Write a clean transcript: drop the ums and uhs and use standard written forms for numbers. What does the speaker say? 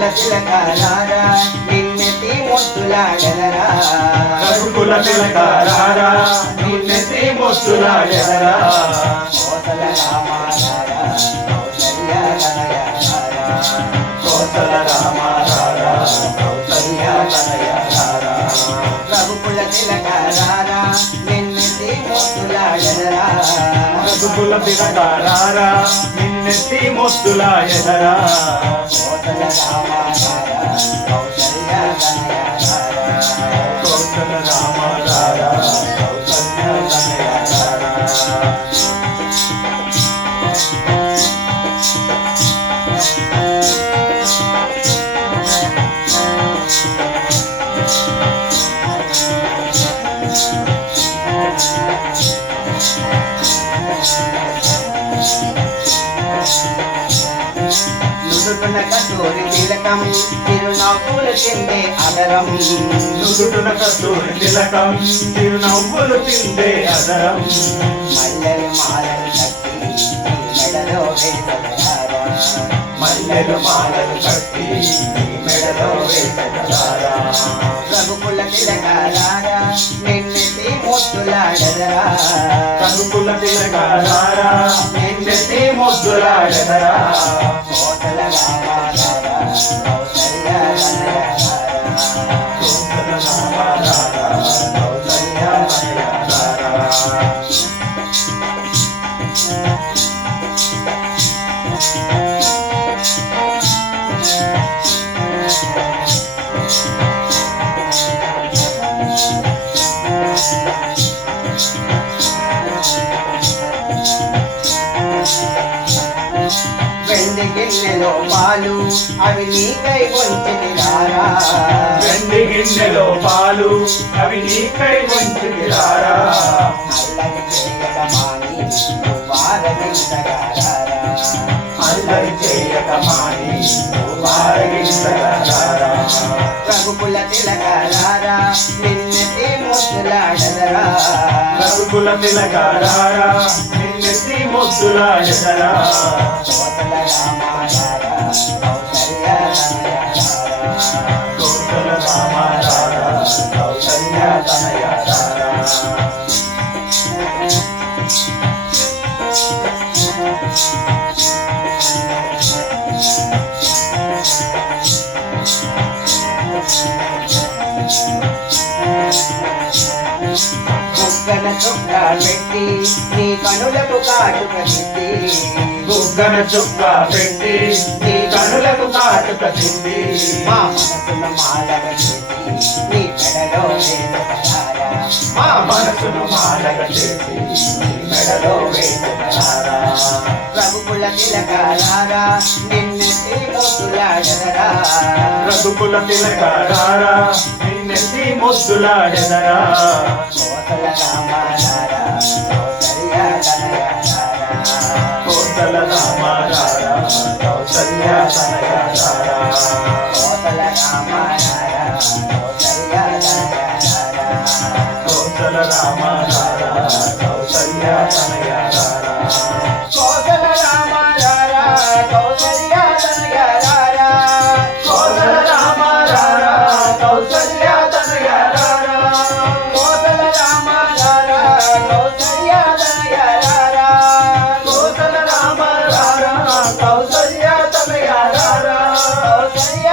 రఘుకుల తిలకారారా నిన్నెత్తి ముద్దులాడెదరా రఘుకుల తిలకారారా నిన్నెత్తి ముద్దులాడెదరా కోసల రామారారా కౌసల్య తనయారారా కోసల రామారారా కౌసల్య తనయారారా రఘుకుల తిలకారారా నిన్నెత్తి ముద్దులాడెదరా రఘుకుల తిలకారారా నిన్నెత్తి ముద్దులాడెదరా కోసల రామారారా కౌసల్య తనయారారా కోసల రామారారా కౌసల్య తనయారారా నుదుటున కస్తూరి తిలకం తిరునవ్వులు చిందే అదరం నుదుటున కస్తూరి తిలకం తిరునవ్వులు చిందే అదరం మల్లెలు మాలలు కట్టి మెడలో వేసగలారా మల్లెలు మాలలు కట్టి నీ మెడలో వేసగలారా రఘుకుల తిలకారారా నిన్నెత్తి ముద్దులాడెదరా రఘుకుల తిలకారారా నిన్నెత్తి ముద్దులాడెదరా కోసల రామారారా కౌసల్య తనయారారా కోసల రామారారా కౌసల్య తనయారారా వెండి గిన్నెలో పాలు అవి నీకై వంచితిరారా వెండి గిన్నెలో పాలు అవి నీకై వంచితిరారా అల్లరి చేయక మాని వారగించగలారా అల్లరి చేయక మాని వారగించగలారా రఘుకుల తిలకారారా నిన్నెత్తి ముద్దులాడెదరా రఘుకుల తిలకారారా నిన్నెత్తి ముద్దులాడెదరా కోసల రామారారా కౌసల్య తనయారారా కోసల రామారారా కౌసల్య తనయారారా బుగ్గన చుక్క పెట్టి నీ కనులకు కాటుక దిద్ది బుగ్గన చుక్క పెట్టి నీ కనులకు కాటుక తింది మా మనసును మాలగ చేసి నీ మెడలో వేసగలారా మా మనసును మాలగ చేసి నీ మెడలో వేసగలారా రఘుకుల తిలకారారా నిన్నెత్తి ముద్దులాడెదరా రఘుకుల తిలకారారా నిన్నెత్తి ముద్దులాడెదరా కోసల రామారారా కౌసల్య తనయారారా కోసల రామారారా కౌసల్య తనయారారా కోసల రామారారా కౌసల్య తనయారారా కోసల రామారారా కౌసల్య తనయారారా కోసల రామారారా కౌసల్య తనయారారా కోసల రామారారా కౌసల్య తనయారారా కోసల రామారారా కౌసల్య తనయారారా కోసల రామారారా కౌసల్య తనయారారా కౌసల్య